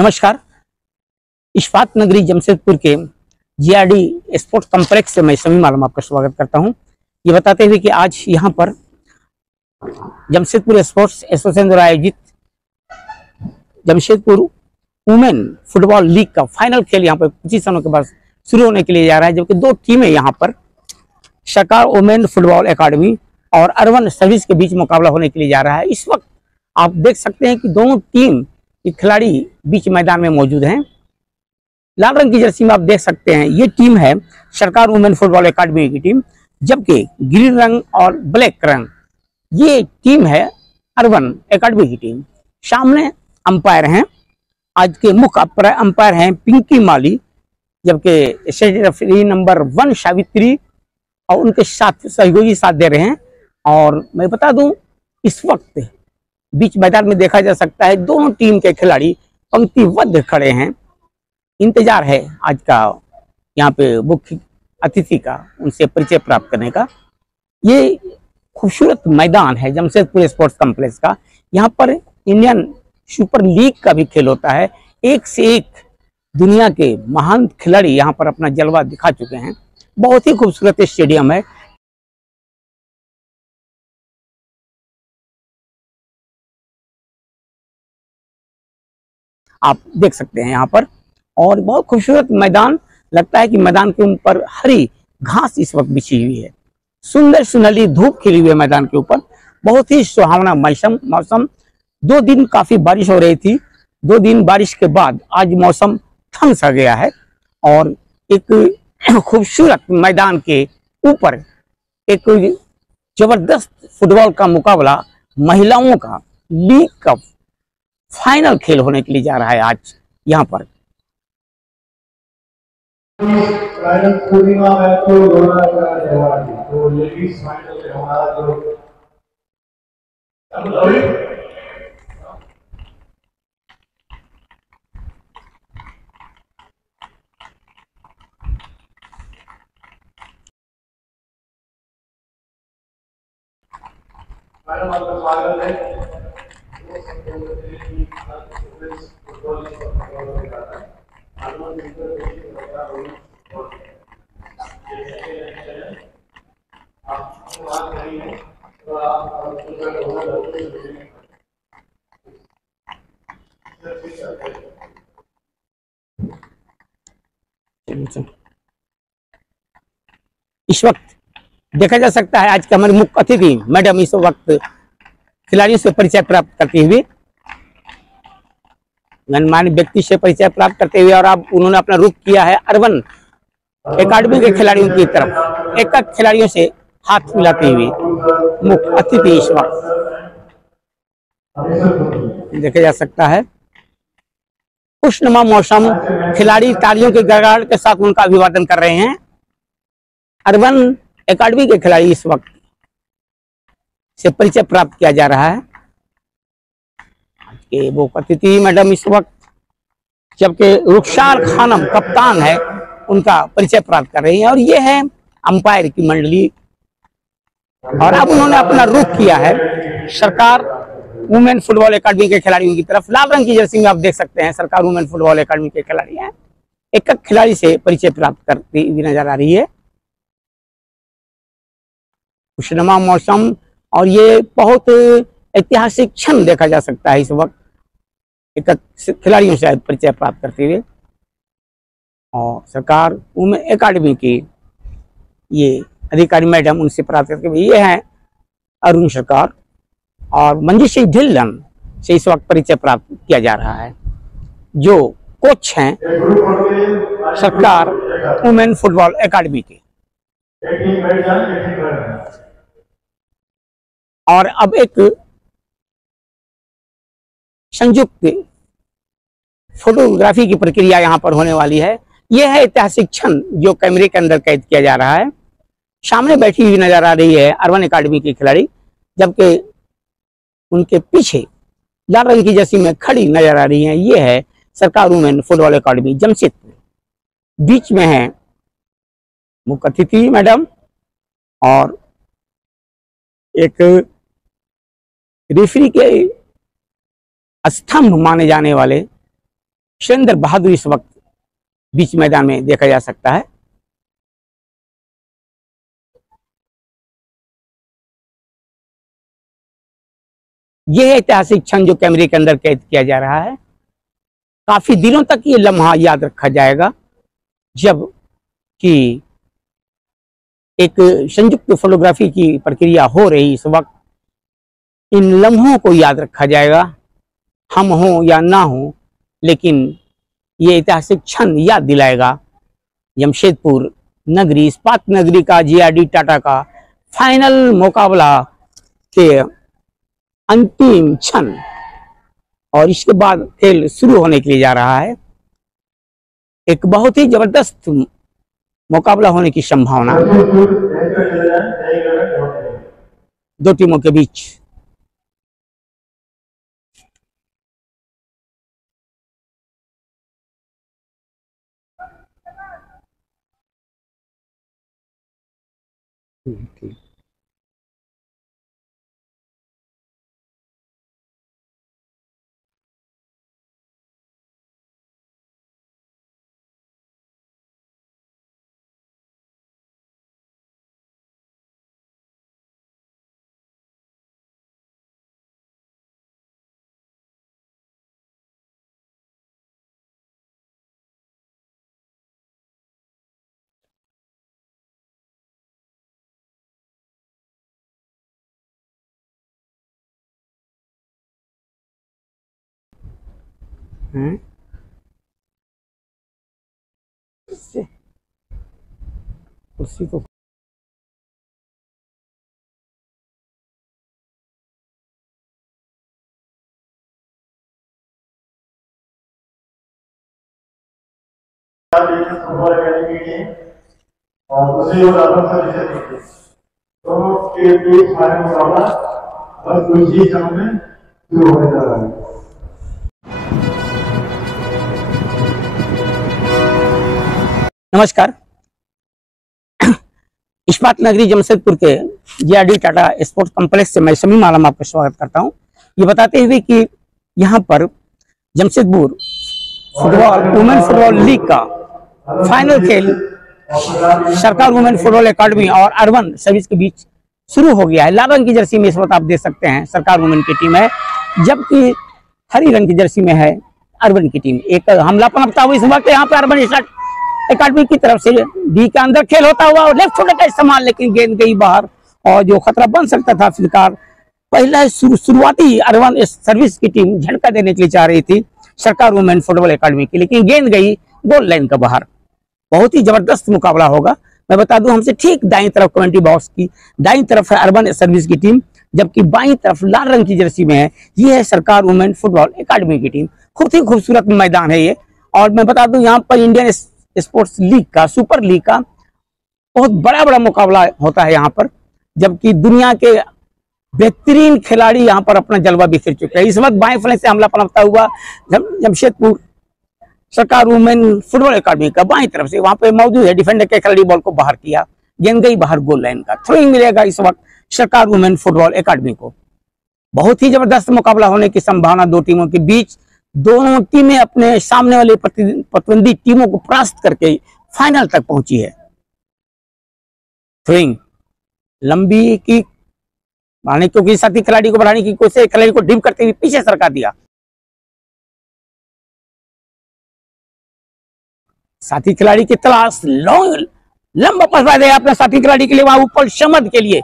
नमस्कार। इस्पात नगरी जमशेदपुर के जीआरडी स्पोर्ट्स कॉम्प्लेक्स से मैं समी मालूम आपका स्वागत करता हूं। ये बताते हुए कि आज यहां पर जमशेदपुर स्पोर्ट्स एसोसिएशन द्वारा आयोजित जमशेदपुर वुमेन फुटबॉल लीग का फाइनल खेल यहां पर कुछ ही समय के बाद शुरू होने के लिए जा रहा है, जबकि दो टीमें यहां पर सरकार वुमेन फुटबॉल एकेडमी और अर्बन सर्विस के बीच मुकाबला होने के लिए जा रहा है। इस वक्त आप देख सकते हैं कि दोनों टीम के खिलाड़ी बीच मैदान में मौजूद हैं। लाल रंग की जर्सी में आप देख सकते हैं ये टीम है सरकार वुमेन फुटबॉल एकेडमी की टीम, जबकि ग्रीन रंग और ब्लैक रंग ये टीम है अर्बन एकेडमी की टीम। सामने अंपायर हैं, आज के मुख्य अंपायर हैं पिंकी माली, जबकि स्टेट रेफरी नंबर 1 सावित्री और उनके साथ सहयोगी साथ दे रहे हैं। और मैं बता दूं, इस वक्त बीच मैदान में देखा जा सकता है दोनों टीम के खिलाड़ी पंक्तिबद्ध खड़े हैं। इंतजार है आज का यहाँ पे मुख्य अतिथि का, उनसे परिचय प्राप्त करने का। ये खूबसूरत मैदान है जमशेदपुर स्पोर्ट्स कॉम्प्लेक्स का। यहाँ पर इंडियन सुपर लीग का भी खेल होता है। एक से एक दुनिया के महान खिलाड़ी यहाँ पर अपना जलवा दिखा चुके हैं। बहुत ही खूबसूरत स्टेडियम है। आप देख सकते हैं यहाँ पर, और बहुत खूबसूरत मैदान। लगता है कि मैदान के ऊपर हरी घास इस वक्त बिछी हुई है। सुंदर सुनहली धूप खिली हुई है मैदान के ऊपर। बहुत ही सुहावना मौसम। 2 दिन काफी बारिश हो रही थी। 2 दिन बारिश के बाद आज मौसम थम सा गया है और एक खूबसूरत मैदान के ऊपर एक जबरदस्त फुटबॉल का मुकाबला, महिलाओं का लीग का फाइनल खेल होने के लिए जा रहा है आज यहाँ पर। पूर्णिमा में तो लेडीज फाइनल में हमारा जो स्वागत है। इस वक्त देखा जा सकता है आज के हमारे मुख्य अतिथि मैडम इस वक्त खिलाड़ियों से परिचय प्राप्त करते हुए, गणमान्य व्यक्ति से परिचय प्राप्त करते हुए, और अब उन्होंने अपना रुख किया है अर्बन एकेडमी के खिलाड़ियों की तरफ। एक एक खिलाड़ियों से हाथ मिलाते हुए मुख्य अतिथि इस वक्त देखा जा सकता है। खुशनुमा मौसम, खिलाड़ी तालियों के गड़गड़ाहट के साथ उनका अभिवादन कर रहे हैं। अर्बन एकेडमी के खिलाड़ी इस वक्त से परिचय प्राप्त किया जा रहा है। आज के वो अतिथि मैडम इस वक्त, जबकि रुखसार खानम कप्तान है, उनका परिचय प्राप्त कर रही हैं। और ये है अंपायर की मंडली। और अब उन्होंने अपना रुख किया है सरकार वुमेन फुटबॉल एकेडमी के खिलाड़ियों की तरफ। लाल रंग की जर्सी में आप देख सकते हैं सरकार वुमेन फुटबॉल एकेडमी के खिलाड़ी हैं। एक एक खिलाड़ी से परिचय प्राप्त करती हुई नजर आ रही है। खुशनुमा मौसम और ये बहुत ऐतिहासिक क्षण देखा जा सकता है इस वक्त एक खिलाड़ियों से परिचय प्राप्त करते हुए। और सरकार वुमेन एकेडमी की ये अधिकारी मैडम, उनसे प्राप्त करके ये हैं अरुण सरकार और मंजीशी ढिल्लन से इस वक्त परिचय प्राप्त किया जा रहा है, जो कोच हैं सरकार वुमेन फुटबॉल एकेडमी के। और अब एक संयुक्त फोटोग्राफी की प्रक्रिया यहाँ पर होने वाली है। यह है ऐतिहासिक क्षण जो कैमरे के अंदर कैद किया जा रहा है। सामने बैठी हुई नजर आ रही है अर्बन एकेडमी की खिलाड़ी, जबकि उनके पीछे लाल रंग की जर्सी में खड़ी नजर आ रही है ये है सरकार वुमेन फुटबॉल एकेडमी जमशेदपुर। बीच में है मुख्य अतिथि मैडम और एक रेफरी के स्तंभ माने जाने वाले सुरेंद्र बहादुर इस वक्त बीच मैदान में देखा जा सकता है। यह ऐतिहासिक क्षण जो कैमरे के अंदर कैद किया जा रहा है, काफी दिनों तक ये लम्हा याद रखा जाएगा, जब कि एक संयुक्त फोटोग्राफी की प्रक्रिया हो रही इस वक्त इन लम्हों को याद रखा जाएगा, हम हों या ना हो, लेकिन ये ऐतिहासिक क्षण याद दिलाएगा जमशेदपुर नगरी, इस्पात नगरी का जीआरडी टाटा का फाइनल मुकाबला के अंतिम क्षण, और इसके बाद खेल शुरू होने के लिए जा रहा है। एक बहुत ही जबरदस्त मुकाबला होने की संभावना दो टीमों के बीच। ठीक। कुर्सी को फुटबॉल एकेडमी टीम और दूसरी ओर अर्बन सर्विसेज टीम, दोनों के बीच फाइनल मुकाबला बस कुछ ही समय में शुरू होने जा रहा है। नमस्कार। इस्पात नगरी जमशेदपुर के जीआरडी टाटा स्पोर्ट्स कॉम्प्लेक्स से मैं शमीम आलम आपका स्वागत करता हूं, ये बताते हुए कि यहां पर Jamshedpur football women football league का फाइनल खेल सरकार वुमेन फुटबॉल एकेडमी और अर्बन सर्विस के बीच शुरू हो गया है। लाल रंग की जर्सी में इस वक्त आप देख सकते हैं सरकार वुमेन की टीम है, जबकि हरी रंग की जर्सी में है अर्बन की टीम। एक हमला पनपता हुआ इस वक्त यहाँ पे अर्बन एकेडमी की तरफ से डी के अंदर खेल होता हुआ और लेफ्ट फुट का इस्तेमाल, लेकिन गेंद गई बाहर और जो खतरा बन सकता था फिलहाल पहला शुरुआती अर्बन सर्विस की टीम झटका देने के लिए चाह रही थी सरकार वुमेन फुटबॉल एकेडमी की, लेकिन गेंद गई गोल लाइन का बाहर। बहुत ही जबरदस्त मुकाबला होगा। मैं बता दूं, हमसे ठीक दाईं तरफ कमेंट्री बॉक्स की दाईं तरफ है अर्बन सर्विस की टीम, जबकि बाईं तरफ लाल रंग की जर्सी में है ये है सरकार वुमेन फुटबॉल एकेडमी की टीम। बहुत ही खूबसूरत मैदान है ये। और मैं बता दूं, यहाँ पर इंडियन स्पोर्ट्स लीग का, सुपर लीग का बहुत बड़ा बड़ा मुकाबला होता है यहाँ पर, जबकि दुनिया के बेहतरीन खिलाड़ी यहाँ पर अपना जलवा बिखेर चुके हैं। इस वक्त बाएं फ्लैंक से हमला पनपता हुआ जमशेदपुर सरकार वुमेन फुटबॉल एकेडमी का बाएं तरफ से वहां पे मौजूद है डिफेंडर के खिलाड़ी, बॉल को बाहर किया, गेंद गई बाहर गोल लाइन का। थ्रोइंग मिलेगा इस वक्त सरकार वुमेन फुटबॉल एकेडमी को। बहुत ही जबरदस्त मुकाबला होने की संभावना दो टीमों के बीच। दोनों टीमें अपने सामने वाले प्रतिद्वंदी टीमों को परास्त करके फाइनल तक पहुंची है। थ्रोइंग लंबी की बढ़ाने, क्योंकि साथी खिलाड़ी को बढ़ाने की कोशिश, खिलाड़ी को डिप करते हुए पीछे सरका दिया। साथी खिलाड़ी की तलाश लंबा पास दिया अपने साथी खिलाड़ी के लिए, वहां ऊपर समद के लिए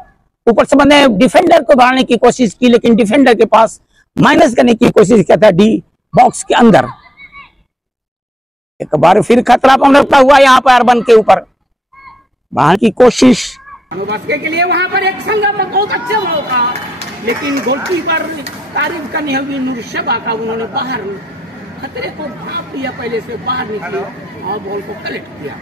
ऊपर समद ने डिफेंडर को बढ़ाने की कोशिश की, लेकिन डिफेंडर के पास माइनस करने की कोशिश किया था डी बॉक्स के अंदर। एक बार फिर खतरा पनपता हुआ यहाँ पर अर्बन के ऊपर बढ़ाने की कोशिश के लिए, वहां पर एक संगम में बहुत अच्छा मौका, लेकिन गोलकीपर तारीफ करनी होगी नूरशबा का, उन्होंने बाहर खतरे को भाप लिया, पहले से बाहर निकली और बॉल को कलेक्ट किया।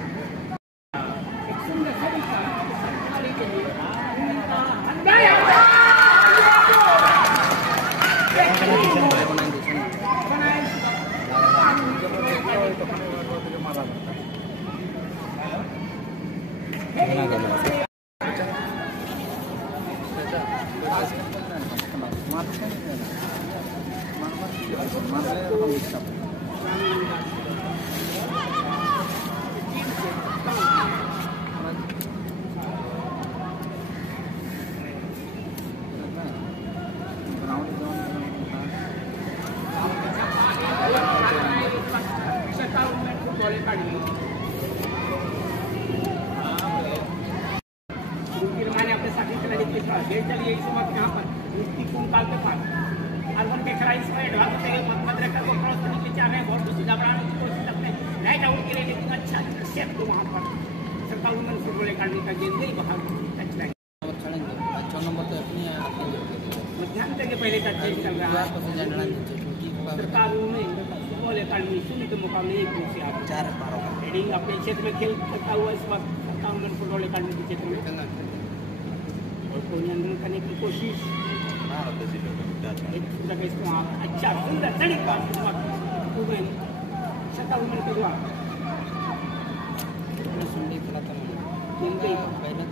खेल चलिए इस वक्त यहाँ पर मिट्टी कुंकाल के पास अर्बन के खिलाड़ी इस समय ढाल से मत रेखा को क्रॉस करने के लिए चाह रहे हैं, बहुत कुछ घबराने की कोशिश अपने राइट आउट के लिए, लेकिन अच्छा सेट तो वहाँ पर सरकार वुमेन फुटबॉल अकादमी का गेंद गई बाहर टच लाइन। 6 नंबर तो अपनी ध्यान देंगे पहले का चेंज चल रहा है। सरकार वुमेन फुटबॉल अकादमी शून्य के मुकाबले 1 गोल से आगे 4 पारों का हेडिंग अपने क्षेत्र में खेल करता हुआ इस वक्त सरकार वुमेन फुटबॉल अकादमी के क्षेत्र में और को नियंत्रण करने की कोशिश एक जगह इसको आप अच्छा सुंदर तरीका वुमेन सरकार वुमेन के द्वारा सुंडी खेला था गेंद गई पहले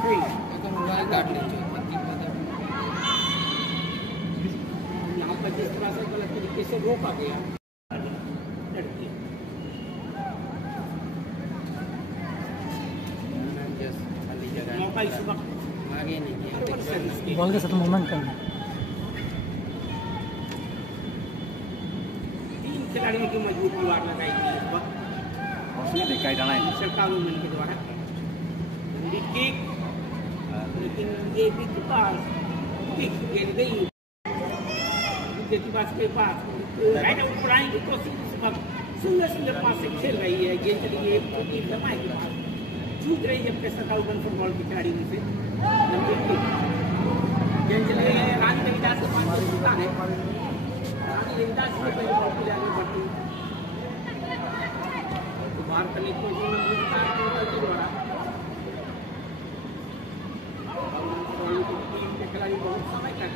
सही एकदम मोबाइल काट लीजिए यहाँ पर जिस तरह से गलत तरीके से रोका गया लड़की मौका इस वक्त आगे नहीं किया बॉल के साथ मूवमेंट करना। 3 खिलाड़ियों की मजबूत दीवार लगाई गई इस वक्त सरकार वुमेन के द्वारा किक, लेकिन ये भी किक गेंद गई गेंदबाज के पास राइट आउट बढ़ाने की कोशिश इस वक्त सुंदर सुंदर पास से खेल रही है। गेंद चली गई लम्हाई के पास छूट रही है अपने सरकार वुमेन फुटबॉल की खिलाड़ी में से गेंद चली गई है रानी देवीदास के पास सुल्तान है, रानी देवीदास के पहले बॉल के आगे बढ़ती बाहर करने की कोशिश के द्वारा टीम के खिलाड़ी बहुत समय तक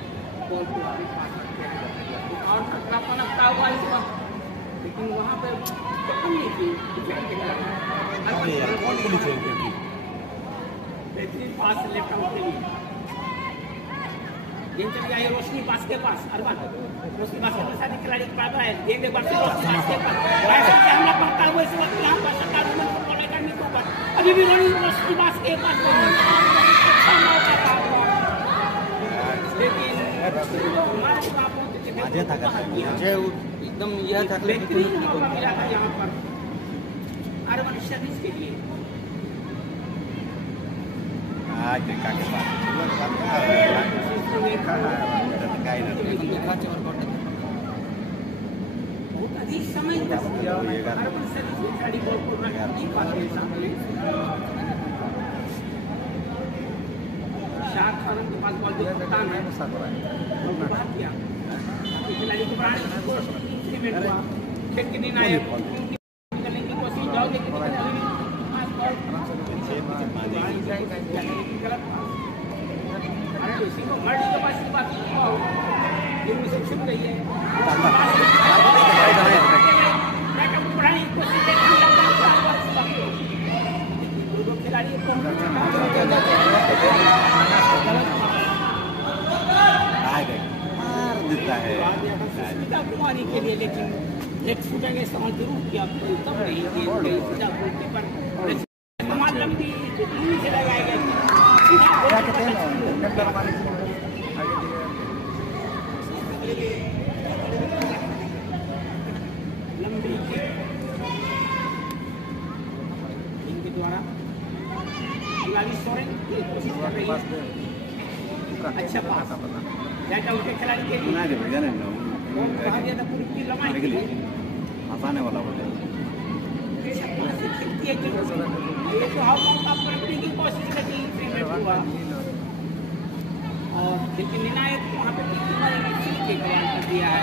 बॉल को आगे पास करते हैं और खतरा पनपता हुआ इस वक्त, लेकिन वहाँ पर कम नहीं थी डिफेंड के खिलाड़ी बेहतरीन पास लेफ्ट आउट के लिए गेंद चली आई रोशनी पास के पास अरबान रोशनी पास के पास खिलाड़ी पास है गेंद एक बार फिर रोशनी पास के पास हमला पड़ता हुआ इस वक्त यहाँ पर सरकार वुमेन फुटबॉल अकादमी के ऊपर अभी भी रोशनी पास के पास अच्छा मौका था लेकिन हमारे एकदम यह था बेहतरीन मौका मिला था यहाँ पर अर्बन सर्विस के लिए बहुत अधिक समय अर्बन सर्विस की खिलाड़ी बॉल को नहीं पाते सामने शाह खान के पास बॉल जो कप्तान है बात किया खिलाड़ी को बढ़ाने की कोशिश मिनट हुआ खेल के दिन आए करने की कोशिश जाओ लेकिन गलत अरे उसी को मर्डी के पास बात ये मुझसे छुप रही है बढ़ाने की कोशिश खिलाड़ी देता है कुमारी के लिए, लेकिन लेफ्ट फुटर का इस्तेमाल जरूर किया तब नहीं सीधा गोलकीपर इस्तेमाल लंबी से लगाया गया लंबी इनके द्वारा गुलाबी सोरेन कोशिश कर रही है अच्छा पास जाटा उनके खिलाड़ी के लिए कहा गया था पूरी टीम लम्हाई के लिए हंसाने वाला बोले ये तो हम मौका पलटने की कोशिश करती हुआ और लेकिन निर्णायक वहाँ पे के बयान कर दिया है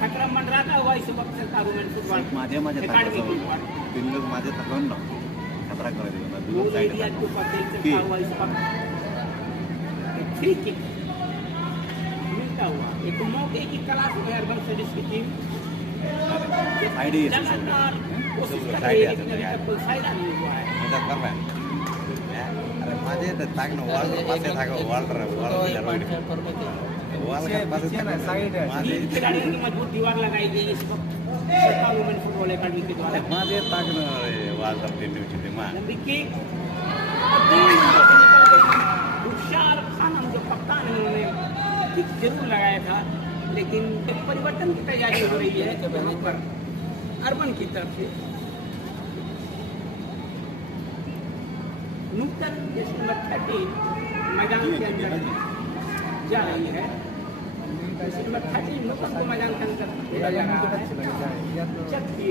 खतरा मंडराता हुआ इस वक्त सरकार वुमेन फुटबॉल अकादमी के ऊपर तीन लोग माझे थकन ना खतरा कर दिया वो एरिया के ऊपर देख सकता हुआ इस वक्त फ्री किक मिलता हुआ एक मौके की तलाश में अर्बन सर्विस की टीम लगातार कोशिश कर रही है लेकिन अभी तक कोई फायदा नहीं हुआ है अरे माझे ताक ना वॉल पासे था वॉल के पास साइड है तीन खिलाड़ियों की मजबूत दीवार लगाई गई इस वक्त सरकार वुमेन फुटबॉल अकादमी के द्वारा माझे ताक ना वॉल पर टीम लंबी किक खुशार खानम जो कप्तान है उन्होंने किक जरूर लगाया था, लेकिन एक परिवर्तन की तैयारी हो रही है वहाँ पर अर्बन की तरफ से नूतन जैसे नंबर 13 मैदान के अंदर जा रही है। जैसे नंबर 13 नूतन को मैदान के अंदर भेजा जा रहा है। जबकि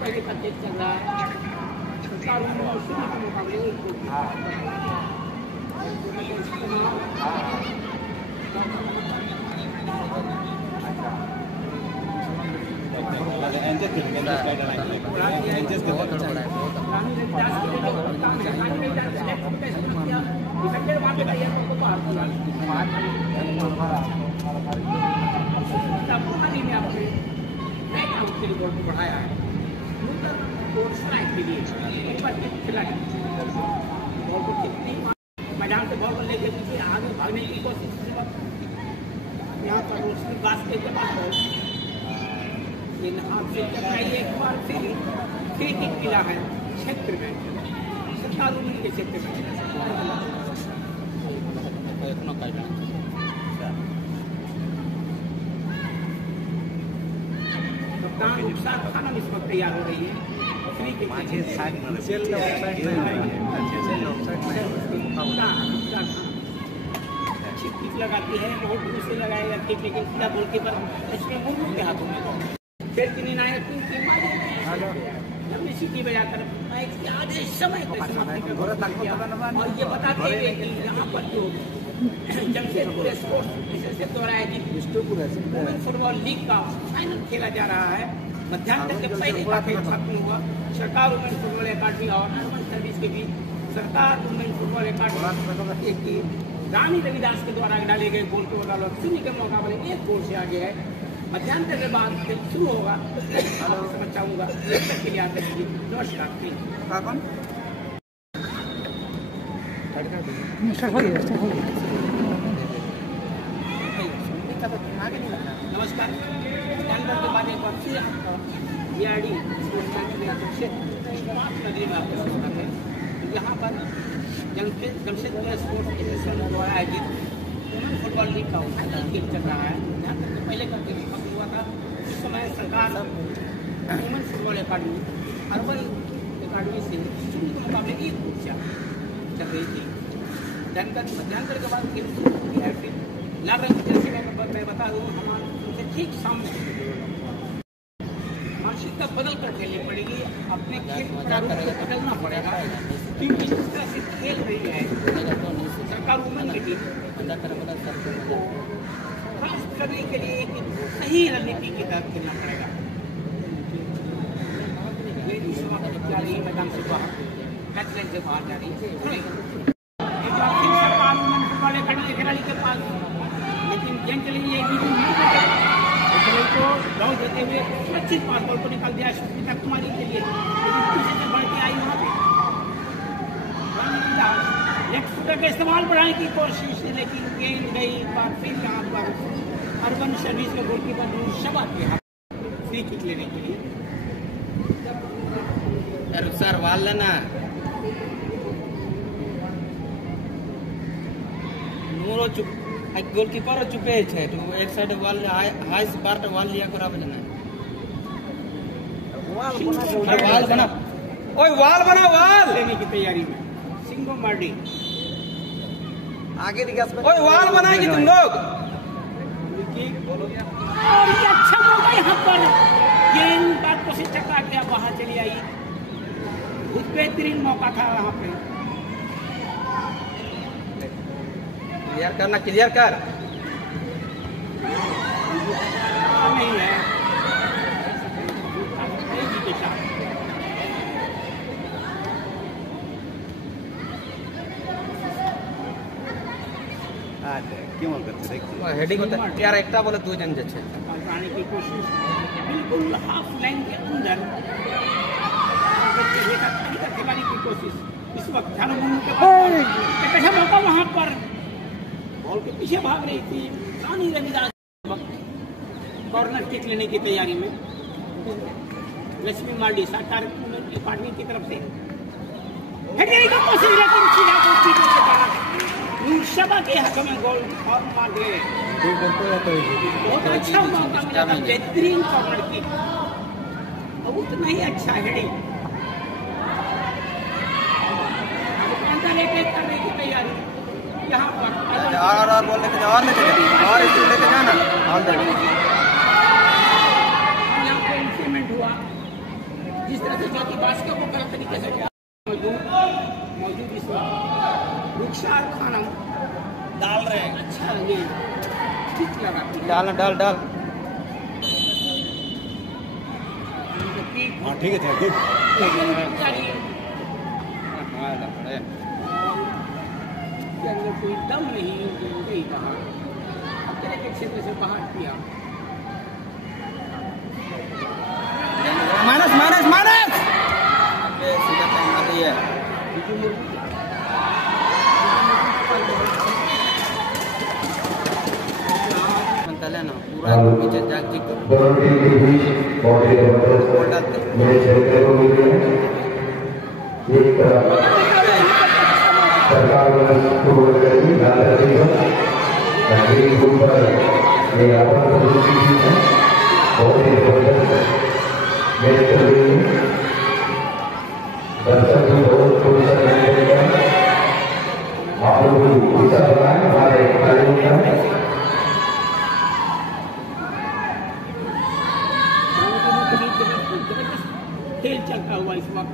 पहले का चल रहा है बढ़ाया है के लिए खिलाड़ी मैदान से बॉल लेके पीछे आगे भागने की कोशिश। यहाँ पर रोशनी बास्केट के पास एक बार फिर एक किला है क्षेत्र में 17 मिनट के क्षेत्र में खाना इस वक्त तैयार हो रही है। किक लगाती है बहुत दूर से लगाएगा किक, लेकिन सीधा गोलकीपर इसमें मुर्मू के हाथों में फिर किन्हीं नायक लंबी सीटी बजाकर आधे समय तक समाप्ति का और ये बताते हुए कि यहाँ पर जो जमशेदपुर स्पोर्ट्स द्वारा वुमेन फुटबॉल लीग का फाइनल खेला जा रहा है। मध्यान्ह के पहले का खेल खत्म हुआ। सरकार वुमेन फुटबॉल अकादमी और अर्बन सर्विस के बीच सरकार वुमेन फुटबॉल अकादमी की रानी रविदास के द्वारा डाले गए गोल के बदौलत शून्य के मुकाबले एक गोल से आगे है। मध्यान्ह के बाद खेल शुरू होगा। समझ चाहूंगा के लिए आते रहेंगे। नमस्कार। नमस्कार। के बाद एक बार फिर बीआरडी नगरी में आपका स्वागत है। यहाँ पर जमशेदपुर स्पोर्ट्स एसोसिएशन द्वारा आयोजित वुमेन फुटबॉल लीग का फाइनल खेल चल रहा है। यहाँ तक कि पहले का खेल खत्म हुआ था। उस समय सरकार वुमेन फुटबॉल अकादमी अर्बन अकादमी से शून्य के मुकाबले एक गोल से चल रही थी। मध्यांतर के बाद खेल शुरू है। फिर लाभ रंग जैसे मैं बता दूँ हमारे उनसे ठीक सामने मानसिकता बदल कर खेलनी पड़ेगी। अपने खेल प्रारूप को बदलना पड़ेगा क्योंकि जिस तरह से खेल रही है सरकार वुमेन की टीम खास करने के लिए एक सही रणनीति की तरफ खेलना पड़ेगा। ये जा रही है मैदान से बाहर मैच लाइन से बाहर जा रही है। खिलाड़ी के पास लेकिन गेंद चली को लॉस देते हुए सुरक्षित पास बॉल को निकाल दिया सुष्मिता कुमारी के लिए, लेकिन पीछे से बढ़ के आई वहाँ पे लेफ्ट फुटर का इस्तेमाल बढ़ाने की कोशिश, लेकिन गेंद गई बार फिर यहाँ पर अर्बन सर्विस के गोलकीपर शबा के हाथ फ्री किक लेने के लिए। सर वाल लेना मोरो चुप गोलकीपर चुपे है तो एक साइड वाल हाई पार्ट वाल लिया करा बजना वाल बना ओए वाल बना वाल लेने की तैयारी में सिंगो मार्डी आगे दिखा ओए वाल बनाएगी तुम लोग। और ये अच्छा मौका यहाँ पर गेंद बात को से टकरा गया बाहर चली आई। बहुत बेहतरीन मौका था वहाँ पे। क्लियर करना क्लियर कर नहीं है क्यों करते हेडिंग होता यार एकटा बोले दो जन जैसे आने की कोशिश बिल्कुल हाफ लाइन के अंदर खिलाड़ी की कोशिश इस वक्त कैसा मौका वहाँ पर बॉल के पीछे भाग रही थी रानी रविदास कॉर्नर किक लेने की तैयारी में लक्ष्मी मार्डी सरकार अकादमी की तरफ से Federico possibile coincida con Tito Separa. Non Shaba के हक में गोल और मार गए। बहुत अच्छा मौका मिला था बेहतरीन कॉर्नर की। उतना ही अच्छा हेडिंग। कांटा लेके करने की तैयारी यहाँ पर। और बोल लेके जाओ, और लेके जाओ, और इसको लेके जाना। यहाँ पे इंप्लीमेंट हुआ जिस तरह से ज्योति बास्केट को गलत तरीके से मौजूद इस वक्त रुखसार खानम डाल रहे हैं। अच्छा ये ठीक लगा। डाल हाँ ठीक है गुड। कोई दम नहीं बाहर अपने के क्षेत्र से बाहर किया। माइनस सीधा टाइम आ रही है। बनता ना पूरा पीछे जाके दोनों टीम के बीच बॉडी मैच देखने को मिल रही है। एक सरकार ऊपर ये आपस है बहुत ही जबरदस्त मैच चल रही है। दर्शक भी बहुत खुश आप लोग हिस्सा बनाए हमारे कार्यक्रम का। खेल चलता हुआ इस वक्त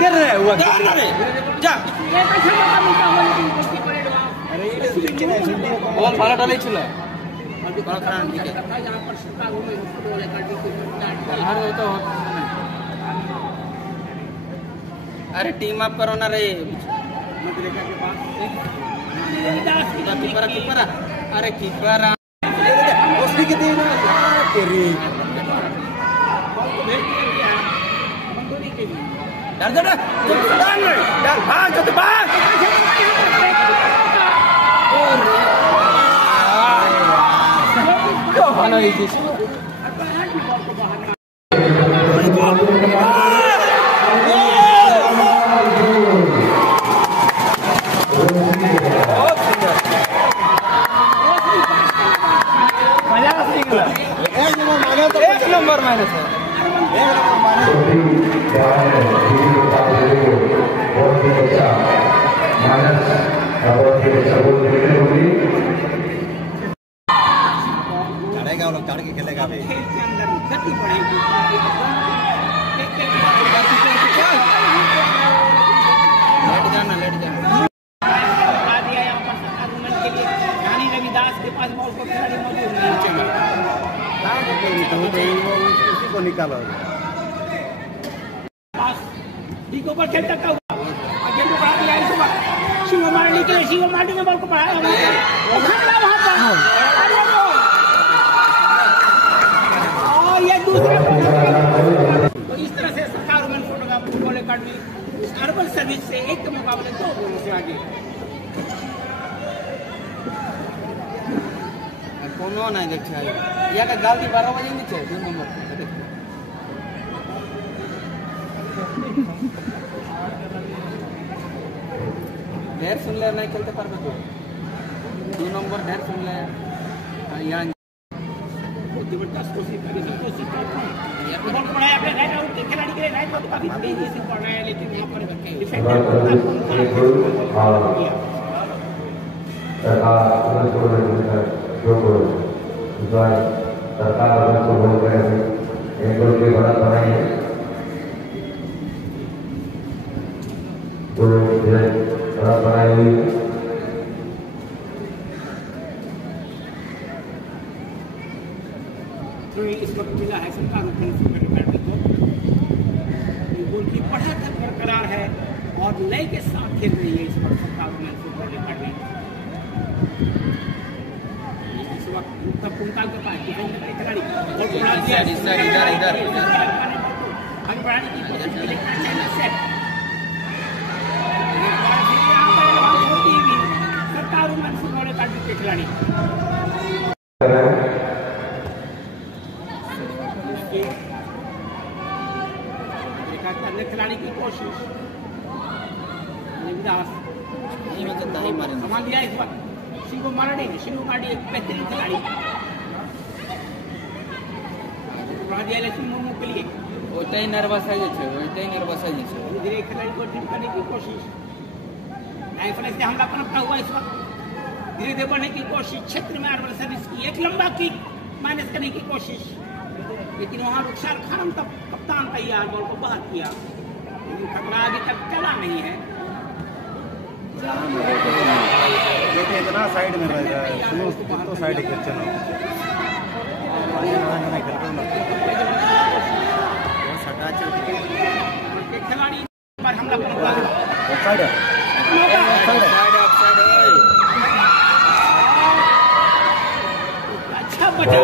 गिर रहे हुआ जा बॉल मारा डाले चला अरे टीम अप करो ना रे कीपर अरे कीपर उसकी कितनी तेरी एक नंबर माइनस है। चढ़ेगा वो लोग चढ़ के खेलेगा भी। खेल के अंदर गति बढ़ेगी। लेट जाना रानी रविदास के पास बॉल को खिलाड़ी मौजूद नहीं उसी को निकालो को पर खेल सकता हुआ गेंद को बढ़ा दिया इस वक्त शिव मार्डी के शिव मार्डी ने बॉल को बढ़ाया वहां पर और ये दूसरे तो इस तरह से सरकार women football academy urban service से एक के मुकाबले 2 गोलों से आगे। कोनो नहीं देखा या का गाल 12 बजे नहीं छे 2 नंबर ढेर सुन ले नहीं खेलते पर तो 2 नंबर ढेर सुन ले यहाँ जबरदस्त कोशिश बॉल को बढ़ाया अपने राइट आउट के खिलाड़ी के राइट आउट काफी तेजी से पड़ रहा है लेकिन यहाँ पर सरकार को बोल रहे हैं एक गोल की बढ़त बनाई है तो बढ़त बनाई हुई है। इस वक्त मिला है सरकार को गोल की बढ़त बरकरार है और लय के साथ खेल रही है इस वक्त सरकार फुटबॉल अकादमी। इस वक्त कुंता के पास खिलाड़ी बढ़ाने की कोशिश की सरकार फुटबॉल अकादमी के खिलाड़ी की कोशिश, देवीदास नहीं मैं कहता ही मारे संभाल लिया इस वक्त। शिवू मारडी एक बेहतरीन खिलाड़ी लक्ष्मी मुर्मू के लिए ओटाई नर्वस है धीरे धीरे खिलाड़ी को ड्रिप करने की कोशिश, डायफ्रेंस से हमला पनपता हुआ इस वक्त धीरे धीरे बढ़ने की कोशिश, क्षेत्र में आर्मर सर्विस की एक लंबा किक माइनस करने की कोशिश, लेकिन वहां रुखसार खानम तब कप्तान तैयार बॉल को बाहर किया, लेकिन खतरा अभी तक चला नहीं है। देखिए इतना साइड में रह रहा है, तो साइड के चलो खिलाड़ी पर हमला पनपता अच्छा बचा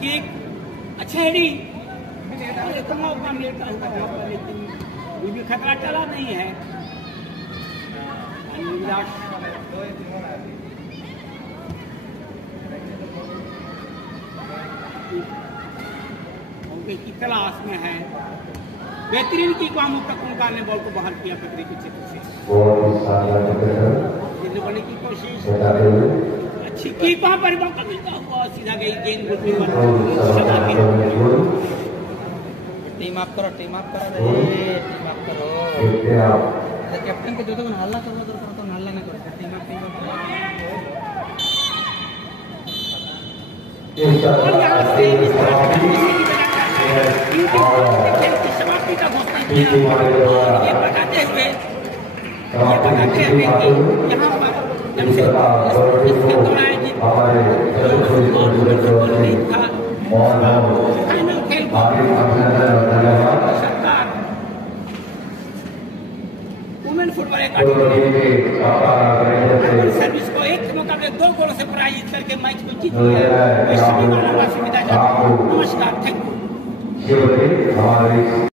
किक, अच्छा हेडी मौका मिलता हुआ, लेकिन ये भी खतरा चला नहीं है। की तलाश में है, बेहतरीन की मुक्का ने बॉल को बाहर किया खतरे के क्षेत्र से, बढ़ने की कोशिश, अच्छी की वहां पर मौका मिलता हुआ सीधा गई गेंद टीम अप करो कैप्टन के जो हल्ला करना तो हल्ला नहीं करो, टीम अप समाप्ति का घोषणा किया, ये बताते हुए कि यहाँ पर जब से इसके दौरान था फाइनल खेल को सरकार वुमेन फुटबॉल अकादमी सर्विस को 1 के मुकाबले 2 गोलों से पराजित करके मैच को जीत लिया। नमस्कार, थैंक यू।